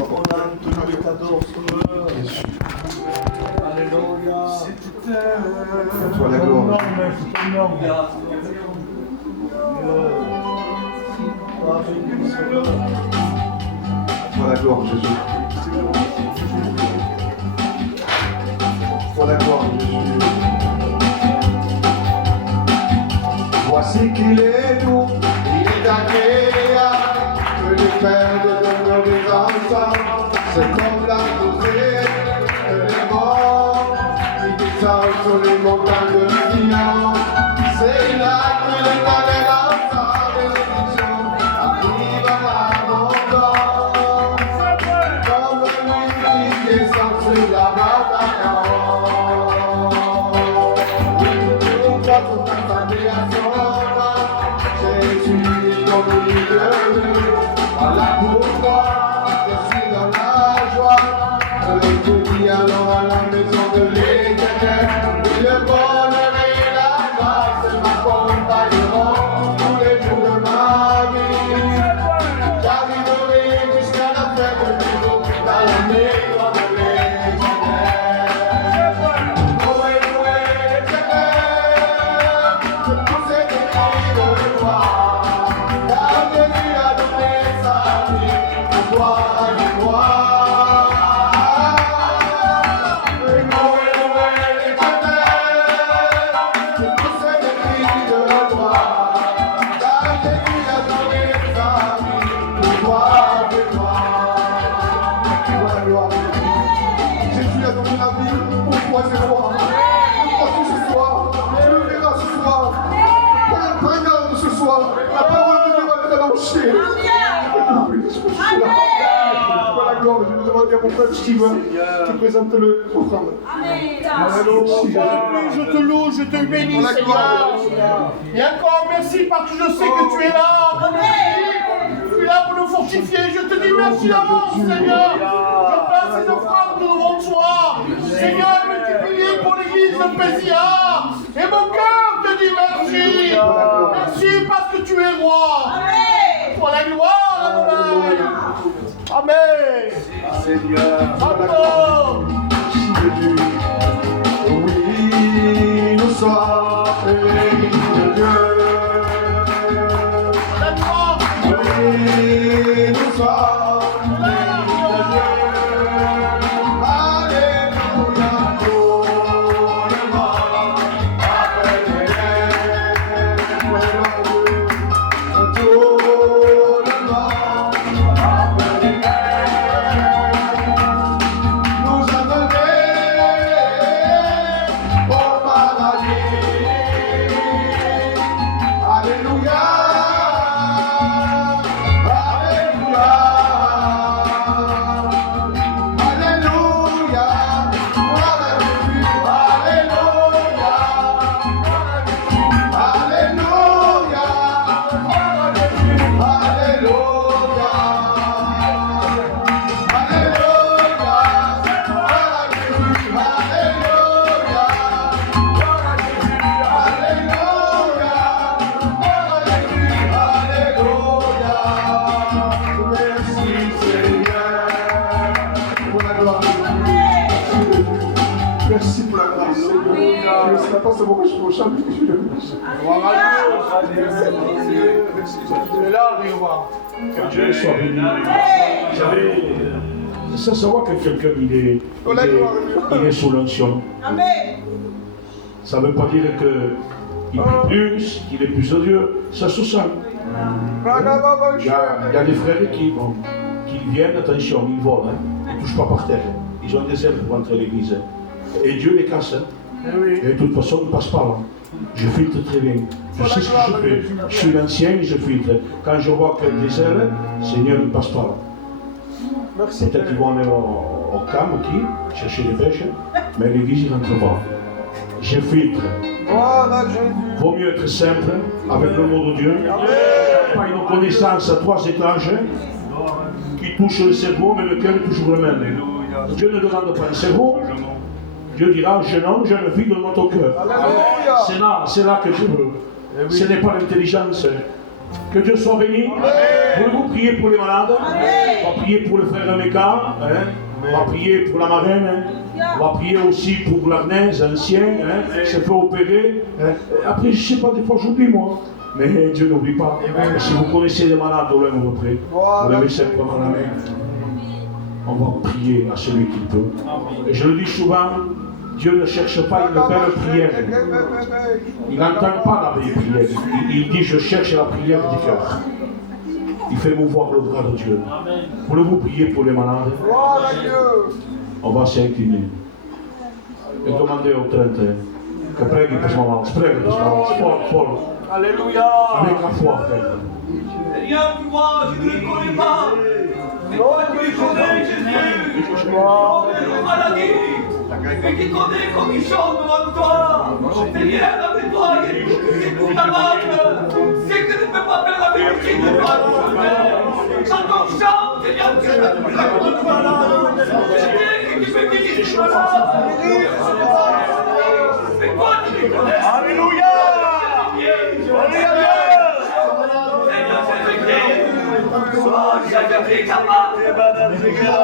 tous les cadeaux, Seigneur. Alléluia. Toi la gloire. Toi la gloire, Jésus. Toi la gloire, Jésus. Voici qu'il est doux, il est agréable, que les pères de nos enfants, c'est comme la rosée, que les morts, qui descendent sur les montagnes de Sion. C'est là que les palais d'enfants, bénédiction, arrivent à l'abondance, comme lui qui descend sur la bataille. Oui, tout va tout attendre à son nom, Jésus est au milieu de nous. Voilà pourquoi je suis dans la joie. Je dis alors à la maison de l'Éternel, le bonheur et la grâce m'accompagneront tous les jours de ma vie. J'arriverai jusqu'à la fin de mes jours dans la maison de l'Éternel. Oh, loué l'Éternel, je pousse des cris de gloire, car Jésus a donné sa vie pour toi et moi. Jésus a donné la vie pour toi et moi. Je crois tout ce soir. Tu le verras ce soir. Regarde ce soir. La parole de Dieu va te l'annoncer. Voilà la gloire. Je vais demander à mon frère Steven qui présente le programme. Je te loue, je te bénis, Seigneur. Et encore merci parce que je sais que tu es là pour nous bénir. Tu es là pour nous fortifier. Je te dis merci d'avance, Seigneur. Je place ces offrandes devant toi. Seigneur, multiplié pour l'église de Pésia. Et mon cœur te dit merci. Merci parce que tu es roi. Pour la gloire, Adonai. Amen. Seigneur. Amen. Oui, nous sommes bénis de Dieu. Oui, nous sommes bénis de Dieu. Alléluia, tout le monde appelle-les. Tout le monde appelle-les. Nous avons au paradis. Alléluia. Alléluia. Alléluia. Alléluia. Merci pour la grâce. Merci la force de mon je peux chanter. Tu es là, Réhoboam. Que Dieu soit béni. Vous savez, ça savoir que quelqu'un il est sous l'onction. Ça ne veut pas dire qu'il prie plus, qu'il est plus de Dieu. Ça se sent. Il y a des frères qui viennent, attention, ils volent, hein. Ils ne touchent pas par terre. Ils ont des ailes pour entrer à l'église. Et Dieu les casse. Hein. Et de toute façon, ils ne passent pas là. Je filtre très bien. Je sais ce que je fais. Je suis l'ancien, je filtre. Quand je vois que des ailes, Seigneur ne passe pas là. Peut-être qu'ils vont aller au camp, chercher des pêches, mais l'église ne rentre pas. Je filtre. Vaut mieux être simple avec le mot de Dieu. Pas une connaissance à 3 étages qui touche le cerveau, mais le cœur touche le même. Dieu ne demande pas un cerveau. Dieu dira, jeune homme, jeune fille, donne-moi ton cœur. C'est là que Dieu veut. Ce n'est pas l'intelligence. Que Dieu soit béni. Voulez-vous prier pour les malades? On va prier pour le frère Meka. On va prier pour la marraine. On va prier aussi pour l'Agnès, ancien. Se fait opérer. Après, je ne sais pas, des fois j'oublie moi. Mais Dieu n'oublie pas. Si vous connaissez des malades au loin ou près, vous levez simplement la main. On va prier à celui qui peut. Et je le dis souvent, Dieu ne cherche pas une belle prière. Il n'entend pas la belle prière. Il dit, je cherche la prière du cœur. Il fait mouvoir le bras de Dieu. Voulez-vous prier pour les malades? On va s'incliner. Et demander au 31 que preghi per sua mano. Prega per sua mano. Paul. Alléluia. Avec la foi, frère. Seigneur, moi, je ne le connais pas. Mais toi, tu le connais, Jésus. Tu connais nos maladies. Et qui connaît comme il chante devant toi. Seigneur, avec toi, c'est tout capable. C'est que tu ne peux pas faire la vérité de toi. Quand on chante, Seigneur, tu ne peux pas faire la vérité. Tu peux guérir les malades. Mais toi, tu le connais. Alléluia. Jésus est capable, Seigneur.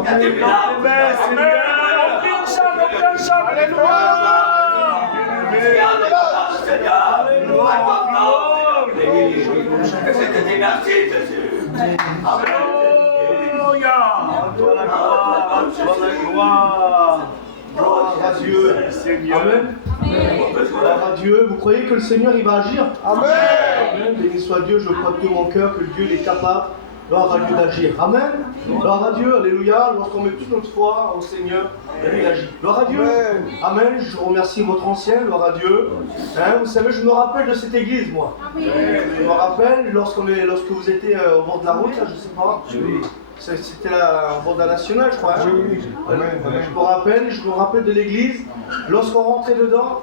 Il y a des miracles. Seigneur. Et je te dis merci, Jésus. Alléluia. Toi la gloire. Gloire à Dieu, Seigneur. Amen. Gloire à Dieu. Vous croyez que le Seigneur il va agir? Amen. Béni soit Dieu, je crois de tout mon cœur que Dieu est capable. Gloire à Dieu d'agir. Amen. Gloire à Dieu, alléluia. Lorsqu'on met toute notre foi au Seigneur, il agit. Gloire à Dieu. Amen. Je remercie votre ancien, gloire à Dieu. Vous savez, je me rappelle de cette église, moi. Je me rappelle lorsque vous étiez au bord de la route, là, je ne sais pas. C'était au bord de la nationale, je crois. Je me rappelle de l'église. Lorsqu'on rentrait dedans,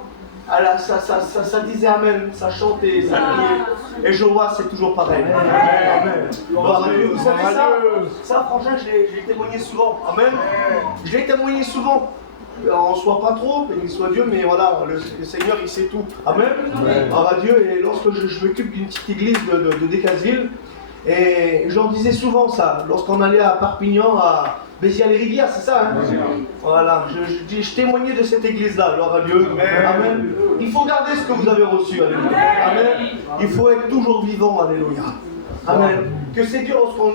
ça disait Amen, ça chantait, ça criait. Et je vois, c'est toujours pareil. Amen. Gloire à Dieu. Vous savez ça franchement, je l'ai témoigné souvent. Amen. Je l'ai témoigné souvent. On ne soit pas trop, béni soit Dieu, mais voilà, le Seigneur, il sait tout. Amen. Gloire à Dieu. Et lorsque je m'occupe d'une petite église de Decazeville, et je leur disais souvent ça, lorsqu'on allait à Perpignan, à Béziers-les-Rivières, c'est ça, hein? Voilà, je témoignais de cette église-là, gloire à Dieu. Amen. Il faut garder ce que vous avez reçu, alléluia. Amen. Il faut être toujours vivant, alléluia. Amen. Que c'est Dieu lorsqu'on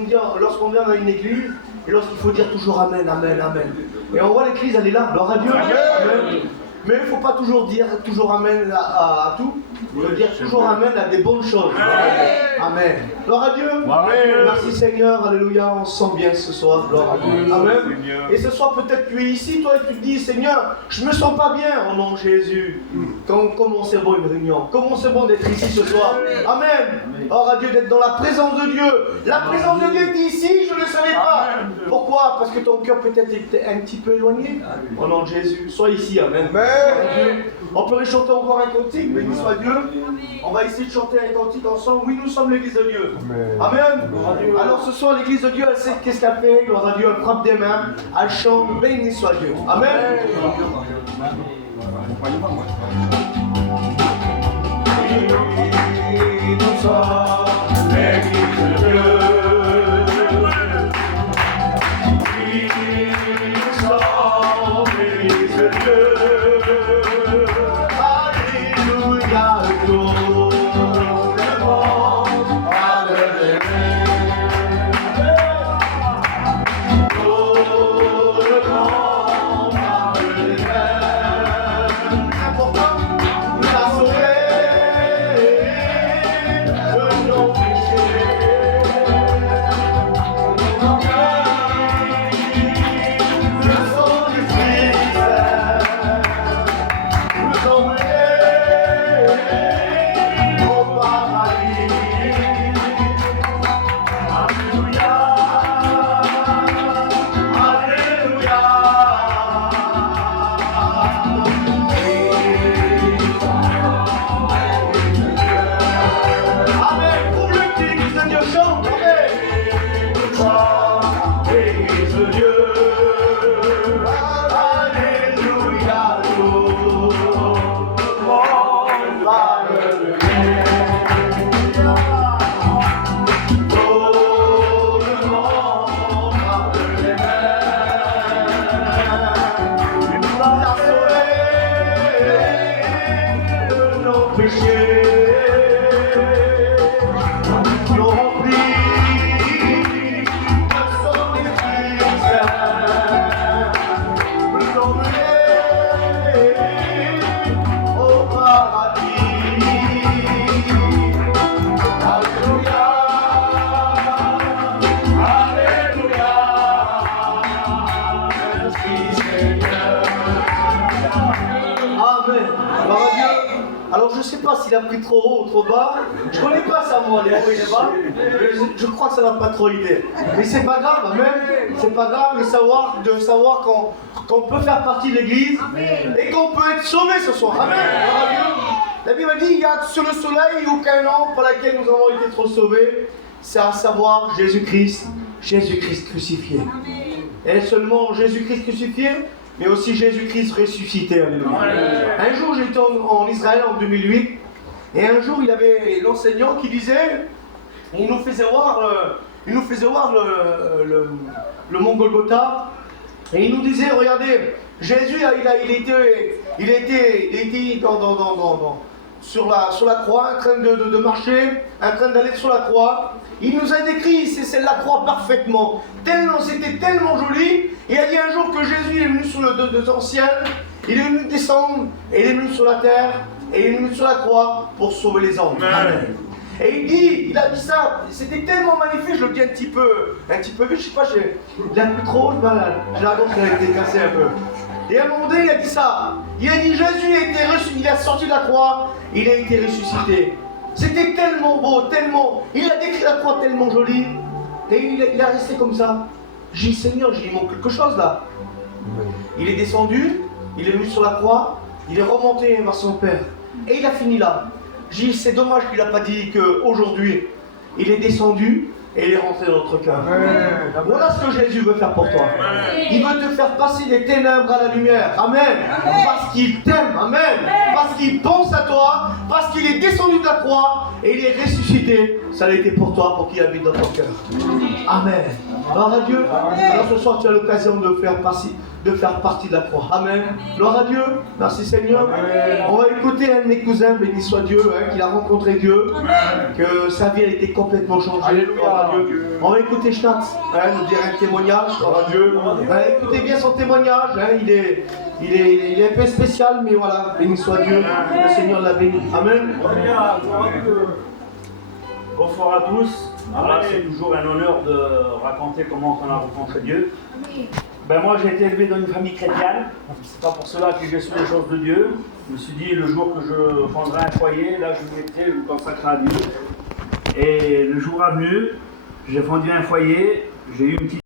vient dans une église, et lorsqu'il faut dire toujours Amen, Amen, Amen. Et on voit l'église, elle est là, gloire à Dieu. Amen. Mais il ne faut pas toujours dire toujours Amen à tout. Il faut dire toujours Amen à des bonnes choses. Amen. Gloire à Dieu. Merci Seigneur. Alléluia. On se sent bien ce soir. Gloire à Dieu. Amen. Et ce soir, peut-être tu es ici, toi, et tu te dis Seigneur, je ne me sens pas bien. Au nom de Jésus. Comment c'est bon une réunion. Comment c'est bon d'être ici ce soir. Amen. Gloire à Dieu, d'être dans la présence de Dieu. La présence de Dieu est ici, je ne le savais pas. Pourquoi? Parce que ton cœur peut-être est un petit peu éloigné. Au nom de Jésus. Sois ici. Amen. On peut chanter encore un cantique, béni soit Dieu. On va essayer de chanter un cantique ensemble. Oui, nous sommes l'église de Dieu. Amen. Alors ce soir, l'église de Dieu, elle sait qu'est-ce qu'elle fait. Gloire à Dieu, elle frappe des mains, elle chante, béni soit Dieu. Amen. Nous sommes l'église de Dieu. s'il a pris trop haut ou trop bas. Je connais pas ça, moi, les hauts et les bas. Je crois que ça n'a pas trop idée. Mais c'est pas grave, même. C'est pas grave de savoir qu'on peut faire partie de l'église et qu'on peut être sauvé ce soir. Amen. Gloire à Dieu. La Bible dit il y a sur le soleil aucun nom pour lequel nous avons été trop sauvés. C'est à savoir Jésus-Christ crucifié. Et seulement Jésus-Christ crucifié, mais aussi Jésus-Christ ressuscité. Alléluia. Un jour, j'étais en Israël en 2008, et un jour, il y avait l'enseignant qui disait, il nous faisait voir le mont Golgotha, et il nous disait, regardez, Jésus, il était sur la croix, en train de marcher, en train d'aller sur la croix. Il nous a décrit c'est la croix parfaitement. C'était tellement joli. Il a dit un jour que Jésus est venu sur le ciel, il est venu descendre, et il est venu sur la terre, et il est venu sur la croix pour sauver les hommes. Amen. Et il a dit ça, c'était tellement magnifique, je le dis un petit peu vite, je sais pas, il a plus trop, j'ai l'impression qu'elle a été cassée un peu. Et à un moment donné, il a dit ça. Il a dit Jésus il a sorti de la croix, il a été ressuscité. C'était tellement beau, tellement. Il a décrit la croix tellement jolie. Et il a resté comme ça. J'ai dit Seigneur, il manque quelque chose là. Il est descendu, il est venu sur la croix, il est remonté vers son Père. Et il a fini là. J'ai dit c'est dommage qu'il n'a pas dit qu'aujourd'hui, il est descendu. Et il est rentré dans notre cœur. Voilà ce que Jésus veut faire pour toi. Il veut te faire passer des ténèbres à la lumière. Amen. Parce qu'il t'aime. Amen. Parce qu'il pense à toi. Parce qu'il est descendu de la croix. Et il est ressuscité. Ça a été pour toi, pour qu'il habite dans ton cœur. Amen. Gloire à Dieu. Alors ce soir, tu as l'occasion de faire partie de la croix. Amen. Gloire à Dieu. Merci Seigneur. On va écouter un de mes cousins, béni soit Dieu, qu'il a rencontré Dieu. Que sa vie a été complètement changée. Alléluia. On va écouter Schnatz, nous dire un témoignage. Gloire à Dieu. Écoutez bien son témoignage. Il est un peu spécial, mais voilà. Béni soit Dieu. Le Seigneur l'a béni. Amen. Bonsoir à tous. Voilà, c'est toujours un honneur de raconter comment on a rencontré Dieu. Ben moi j'ai été élevé dans une famille chrétienne. C'est pas pour cela que j'ai su les choses de Dieu. Je me suis dit le jour que je fondrai un foyer, là je me consacrerai à Dieu. Et le jour est venu, j'ai fondé un foyer, j'ai eu une petite